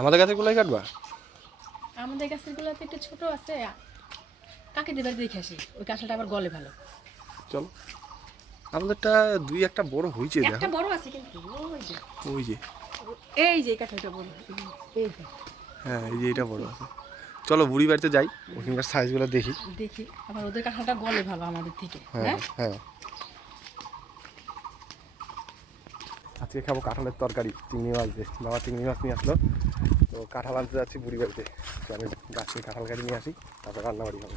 আমাদের গাছের গুলাই কাটবা? আমাদের গাছের গুলো তো একটু ছোট আছে, কাকে দেবার দেখে আসি, ওই কাঁঠালটা আবার গলে ভালো। চলো, আমাদেরটা দুই একটা বড় হয়েছে, একটা দেখো বড় আছে কিন্তু ওই যে, এই যে কাঁঠালটা বড়, এই যে। হ্যাঁ এই যে এটা বড় আছে। চলো বুড়ি বাড়িতে যাই, ওখানকার সাইজগুলো দেখি। দেখি আবার ওদের কাঁঠালটা গলে ভালো আমাদের থেকে। হ্যাঁ হ্যাঁ, আজকে খাবো কাঁঠালের তরকারি, চিংড়ি মাছ দিয়ে। বাবা চিংড়ি মাছ নিয়ে আসলো, তো কাঁঠাল আনতে যাচ্ছি বুড়ি বাড়িতে। তো আমি গাছ থেকে কাঁঠাল কাটি নিয়ে আসি, তারপর রান্না বাড়ি খাবো।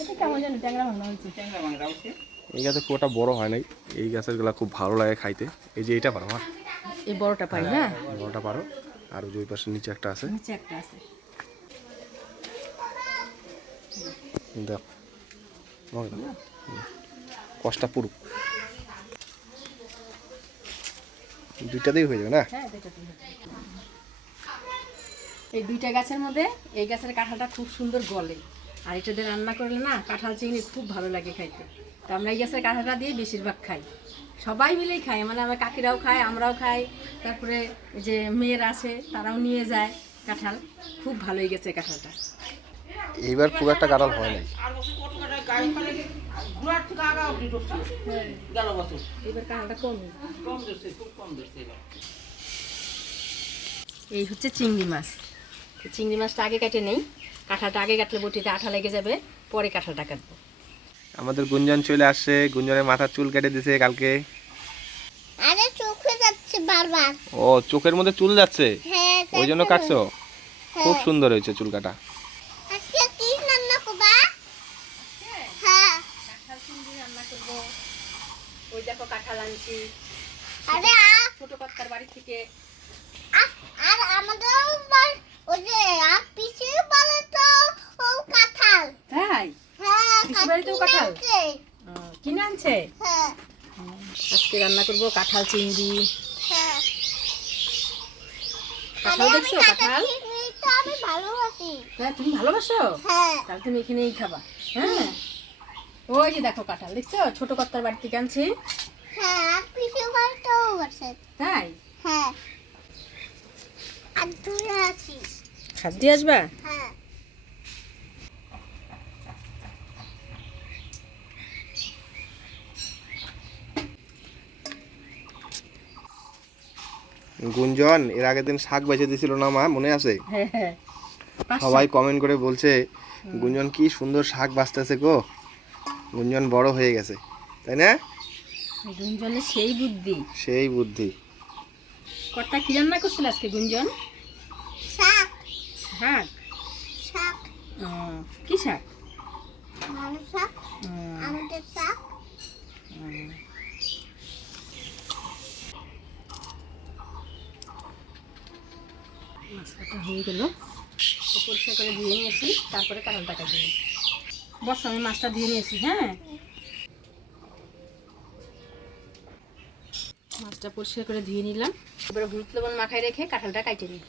এটা কেমন জানি ট্যাংরা ভাঙা হয়েছে। এই গাছে খুব একটা বড় হয় নাই, এই গাছের গুলা খুব ভালো লাগে খাইতে। এই যে এইটা পারো, মা এই বড়টা পাই না, বড়টা পারো। আর ওই পাশে নিচে একটা আছে, নিচে একটা আছে। দেখ কষ্টা পুরু দুইটাতেই হয়ে যাবে না? হ্যাঁ, এই দুইটা গাছের মধ্যে এই গাছের কাঁঠালটা খুব সুন্দর গলে, আর এটা দিয়ে রান্না করলে না কাঁঠাল চিংড়ি খুব ভালো লাগে খাইতে। তো আমরা এই গাছের কাঁঠালটা দিয়ে বেশিরভাগ খাই, সবাই মিলেই খাই, মানে আমার কাকিরাও খায়, আমরাও খাই, তারপরে যে মেয়েরা আছে তারাও নিয়ে যায় কাঁঠাল। খুব ভালোই গেছে কাঁঠালটা। এইবার খুব একটা কাঁঠাল হয় নাই। এবার কাঁঠালটা কম। এই হচ্ছে চিংড়ি মাছ। চিংড়ি মাছটা আগে কেটে নেই, কাঁঠালটা আগে কাটলে বটিতে আঠা লেগে যাবে, পরে কাঁঠালটা কাটবো। আমাদের গুঞ্জন চলে আসছে, গুঞ্জনের মাথার চুল কেটে দিছে কালকে। আরে চোখে যাচ্ছে বারবার। ও চোখের মধ্যে চুল যাচ্ছে, হ্যাঁ ওই জন্য কাটছো? খুব সুন্দর হয়েছে চুল কাটা। আজকে কি রান্না করবা? হ্যাঁ কাঁঠাল চিংড়ি রান্না করবো। ওই দেখো কাঁঠাল আনছি আরে ছোট কর্তার বাড়ি থেকে। আর আমাদের ওই যে আর পিছে বলে তো ও কাঁঠাল। তাই হ্যাঁ পিসির বাড়িতেও কাঁঠাল? আছে। কিনে আনছে। হ্যাঁ আজকে রান্না করবো কাঁঠাল চিংড়ি। হ্যাঁ কাঁঠাল দেখছো? কাঁঠাল তো আমি ভালোবাসি। হ্যাঁ, তুমি ভালোবাসো? হ্যাঁ তাহলে তুমি এখানেই খাবা। হ্যাঁ, ওই যে দেখো কাঁঠাল দেখছো, ছোট কর্তার বাড়ি থেকে আনছি। হ্যাঁ আর পিছে বলে তো আছে। তাই হ্যাঁ আর দূরে আছি। খাদ দিয়ে আসবা? হ্যাঁ গুঞ্জন এর আগের দিন শাক বেঁচে দিছিল না মা, মনে আছে? হ্যাঁ হ্যাঁ, সবাই কমেন্ট করে বলছে গুঞ্জন কি সুন্দর শাক বাঁচতেছে গো, গুঞ্জন বড় হয়ে গেছে, তাই না? গুঞ্জনের সেই বুদ্ধি। সেই বুদ্ধি। কর্তা কি রান্না করছিল আজকে গুঞ্জন? শাক শাক। শাক কি শাক? ভালো শাক আমাদের শাক। মাছটা হয়ে গেল, তো পরিষ্কার করে ধুয়ে নিয়েছি, তারপরে কাঁঠালটা কাটবো। বস, আমি মাছটা ধুয়ে নিয়েছি। হ্যাঁ, মাছটা পরিষ্কার করে ধুয়ে নিলাম, এবারে হলুদ লবণ মাখায় রেখে কাঁঠালটা কাটে নিই।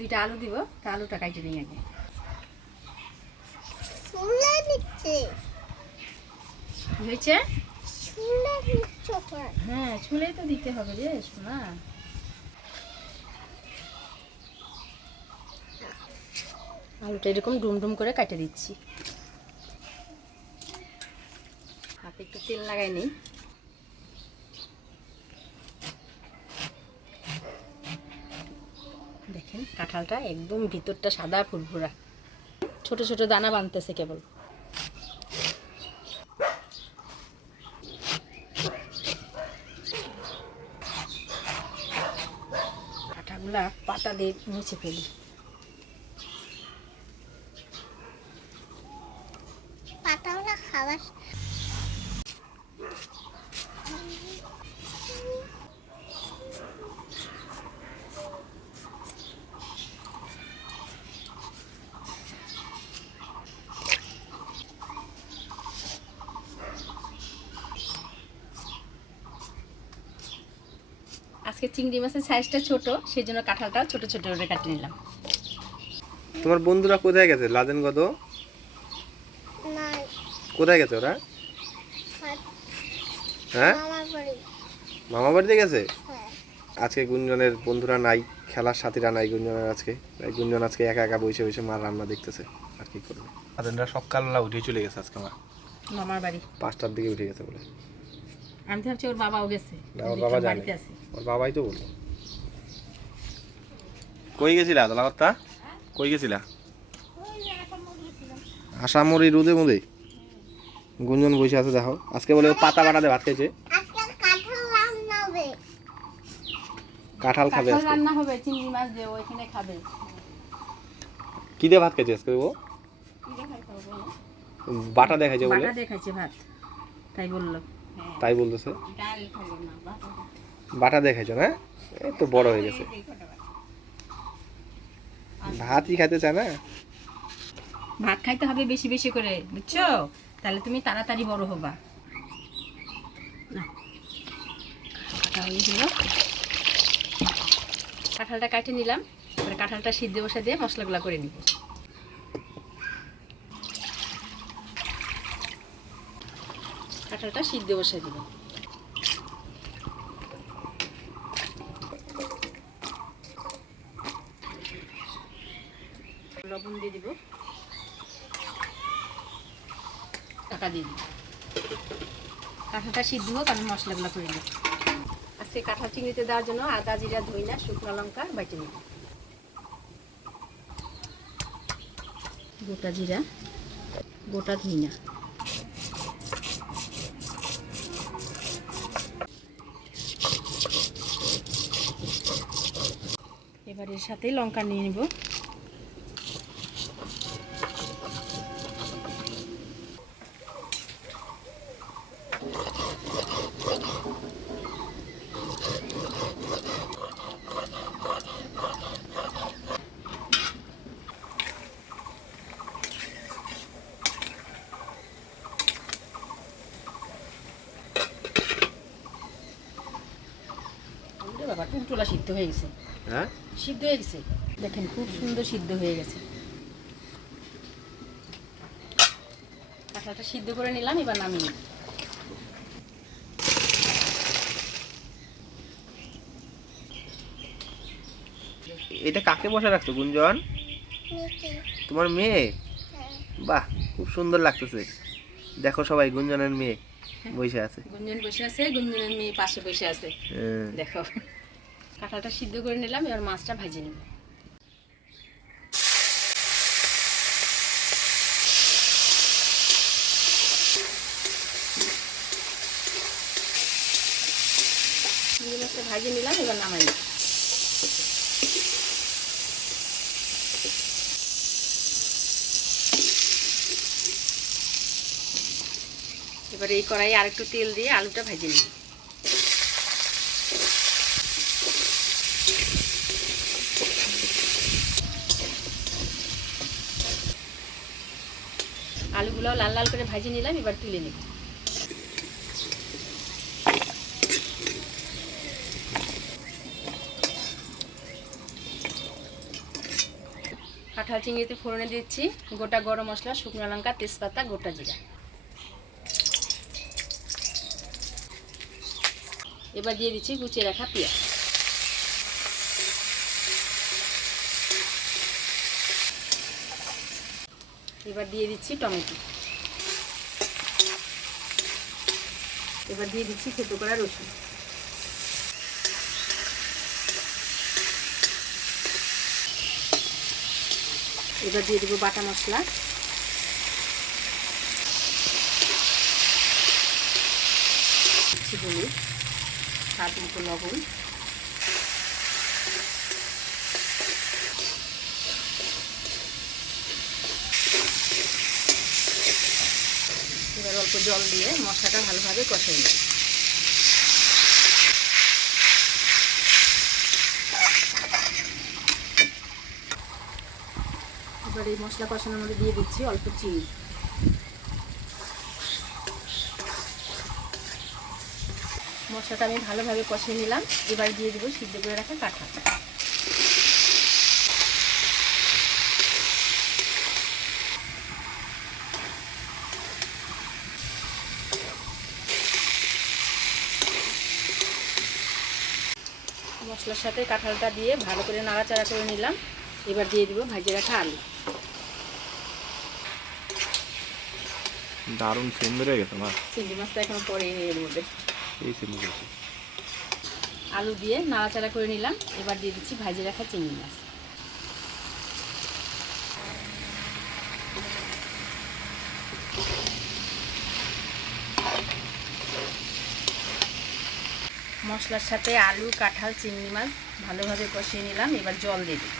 দুইটা আলু দিব, তা আলুটা কাটে নিই আগে। শুলে নিচ্ছে কি হয়েছে? শুলে নিচ্ছে। হ্যাঁ, ছুলেই তো দিতে হবে রে সোনা। আলুটা এরকম ডুম ডুম করে কেটে দিচ্ছি। হাতে একটু তেল লাগাই নিই। দেখেন কাঁঠালটা একদম ভিতরটা সাদা ফুরফুরা, ছোট ছোট দানা বানতেছে কেবল। কাঁঠালগুলা পাতা দিয়ে মুছে ফেলি। পাতাওয়ালা খাবার আজকে চিংড়ি মাছের সাইজটা ছোট, সেই জন্য কাঁঠালটা ছোট ছোট করে কাটিয়ে নিলাম। তোমার বন্ধুরা কোথায় গেছে? লাদেন কত? না কোথায় গেছে ওরা? হ্যাঁ, আমার বাড়ি। মামা বাড়িতে গেছে। হ্যাঁ। আজকে গুঞ্জনের বন্ধুরা নাই, খেলার সাথীরা নাই গুঞ্জনের আজকে। তাই গুঞ্জন আজকে একা একা বসে বসে মার রান্না দেখতেছে, আর কি করবে। আদেনরা সকালবেলা উঠে চলে গেছে আজকে মা, মামার বাড়ি 5টার দিকে উঠে গেছে বলে। আমি তো ভাবছি ওর বাবাও গেছে, না, ওর বাবা জানে, বাড়িতে আছে। ওর বাবাই তো বললো। কই গেছিলা দলাকর্তা? কই গেছিলা? আসামরি রোদে মুদে গুঞ্জন বসে আছে দেখো। আজকে বলে ও পাতা বাটা দিয়ে ভাত খেয়েছে। আজকে কাঁঠাল রান্না হবে। কাঁঠাল খাবে কাঁঠাল আজকে। রান্না হবে, চিংড়ি মাছ দিয়ে ওইখানে খাবে। কি দিয়ে ভাত খেয়েছে আজকে ও? বাটা দেখাইছে বলে, বাটা দেখাইছে ভাত, তাই বললো। তাই বলতেছে। বাটা দেখাইছে না, এই তো বড় হয়ে গেছে, ভাতই খাইতে চায় না। ভাত খাইতে হবে বেশি বেশি করে, বুঝছো? তাহলে তুমি তাড়াতাড়ি বড় হবা। না, কাটা হয়ে গেল। কাঁঠালটা কাটে নিলাম, এবার কাঁঠালটা সিদ্ধ বসা দিয়ে মশলাগুলো করে নিব। কাঁঠালটা সিদ্ধ বসা দিব। লবণ দিয়ে দিব, টাকা দিয়ে দিব। কাঁঠালটা সিদ্ধ হোক, আমি মশলাগুলো করে নিব। আজকে কাঁঠাল চিংড়িতে দেওয়ার জন্য আদা, জিরা, ধইনা, শুকনো লঙ্কা বেটে নিব। গোটা জিরা, গোটা ধইনা, এবার এর সাথে লঙ্কা নিয়ে নিব। বাবা টুকটোলা সিদ্ধ হয়ে গেছে। হ্যাঁ, সিদ্ধ হয়ে গেছে, দেখেন খুব সুন্দর সিদ্ধ হয়ে গেছে। কাঁঠালটা সিদ্ধ করে নিলাম, এবার নামিয়ে নিব। এটা কাকে বসে রাখছো গুঞ্জন? নিচে। তোমার মেয়ে? হ্যাঁ। বাহ, খুব সুন্দর লাগতেছে। দেখো সবাই, গুঞ্জনের মেয়ে বসে আছে। গুঞ্জন বসে আছে, গুঞ্জনের মেয়ে পাশে বসে আছে, হ্যাঁ। দেখো। কাঁঠালটা সিদ্ধ করে নিলাম, এবার মাছটা ভাজি নিব। চিংড়ি মাছটা ভাজি নিলাম, এবার নামাই নিব। এবার এই কড়াইয়ে আরেকটু তেল দিয়ে আলুটা ভেজে নিব। আলুগুলো লাল লাল করে ভেজে নিলাম, এবার তুলে নিব। কাঁঠাল চিংড়িতে ফোড়নে দিচ্ছি গোটা গরম মশলা, শুকনো লঙ্কা, তেজপাতা, গোটা জিরা। এবার দিয়ে দিচ্ছি কুচিয়ে রাখা পেঁয়াজ। এবার দিয়ে দিচ্ছি টমেটো। এবার দিয়ে দিচ্ছি থেতো করা রসুন। এবার দিয়ে দেবো বাটা মশলা, হলুদ, স্বাদ মতো লবণ, এবার অল্প জল দিয়ে মশলাটা ভালোভাবে কষিয়ে নিই। এবার এই মশলা কষানোর মধ্যে দিয়ে দিচ্ছি অল্প চিনি। মশলাটা আমি ভালোভাবে কষিয়ে নিলাম, এবার দিয়ে দেবো সিদ্ধ করে রাখা কাঁঠাল। মশলার সাথে কাঁঠালটা দিয়ে ভালো করে নাড়াচাড়া করে নিলাম। এবার দিয়ে দিব ভাজে রাখা আলু। দারুণ সেম বেড়ে গেছে মা। চিংড়ি মাছটা এখন পরে এর মধ্যে এই সেম গেছে। আলু দিয়ে নাড়াচাড়া করে নিলাম। এবার দিয়ে দিচ্ছি ভাজে রাখা চিংড়ি মাছ। মশলার সাথে আলু, কাঁঠাল, চিংড়ি মাছ ভালোভাবে কষিয়ে নিলাম। এবার জল দিয়ে দিই।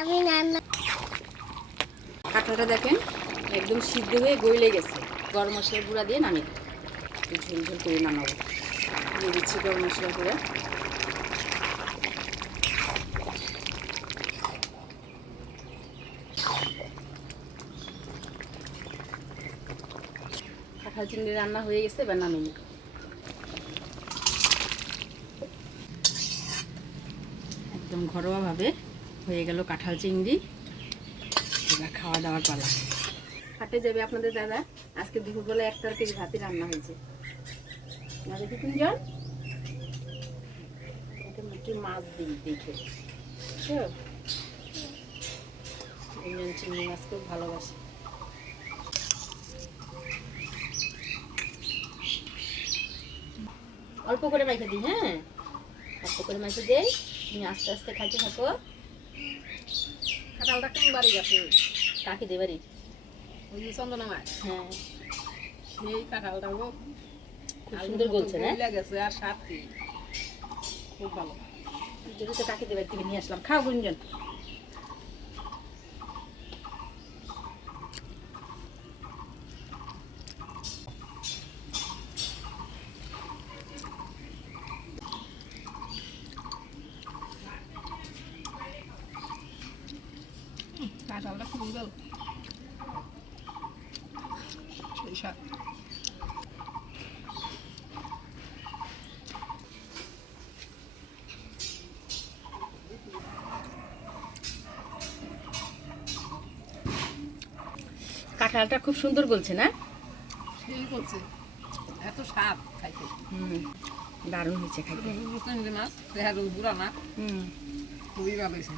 আমি রান্না কাঁঠালটা দেখেন একদম সিদ্ধ হয়ে গলে গেছে। গরম মশলার গুঁড়া দিয়ে নামিয়ে দিই। একটু ঝোল ঝোল করে নামাবো। দিয়ে দিচ্ছি গরম মশলার গুঁড়া। কাঁঠাল চিংড়ি রান্না হয়ে গেছে, এবার নামিয়ে নিই। একদম ঘরোয়াভাবে হয়ে গেল কাঁঠাল চিংড়ি। এবার খাওয়া দাওয়ার পালা। হাটে যাবে আপনাদের দাদা। আজকে দুপুরবেলা 1 কেজি ভাতই রান্না হয়েছে। না দেখি তিনজন এটা একটু মাছ দিই দেখে। তিনজন চিংড়ি মাছ খুব ভালোবাসে। অল্প করে মাইখে দিই, হ্যাঁ অল্প করে মাইখে দিই। তুমি আস্তে আস্তে খাইতে থাকো। কাঁঠালটা কোন বাড়ি গেছে? কাকে দে বাড়ি? ওই যে চন্দনা মাছ, হ্যাঁ সেই কাঁঠালটা খুব সুন্দর গলছে না? গেছে আর স্বাদ কি খুব ভালো। যদি তো কাকে দেবার থেকে নিয়ে আসলাম। খাও গুঞ্জন। কাঁঠালটা খুবই ভালো, সেই স্বাদ। কাঁঠালটা খুব সুন্দর গলছে না? সেই করছে, এত স্বাদ খাইতে। দারুণ হয়েছে খাইতে। চিংড়ি মাছ, বুড়া না, হুম খুবই ভালো হয়েছে।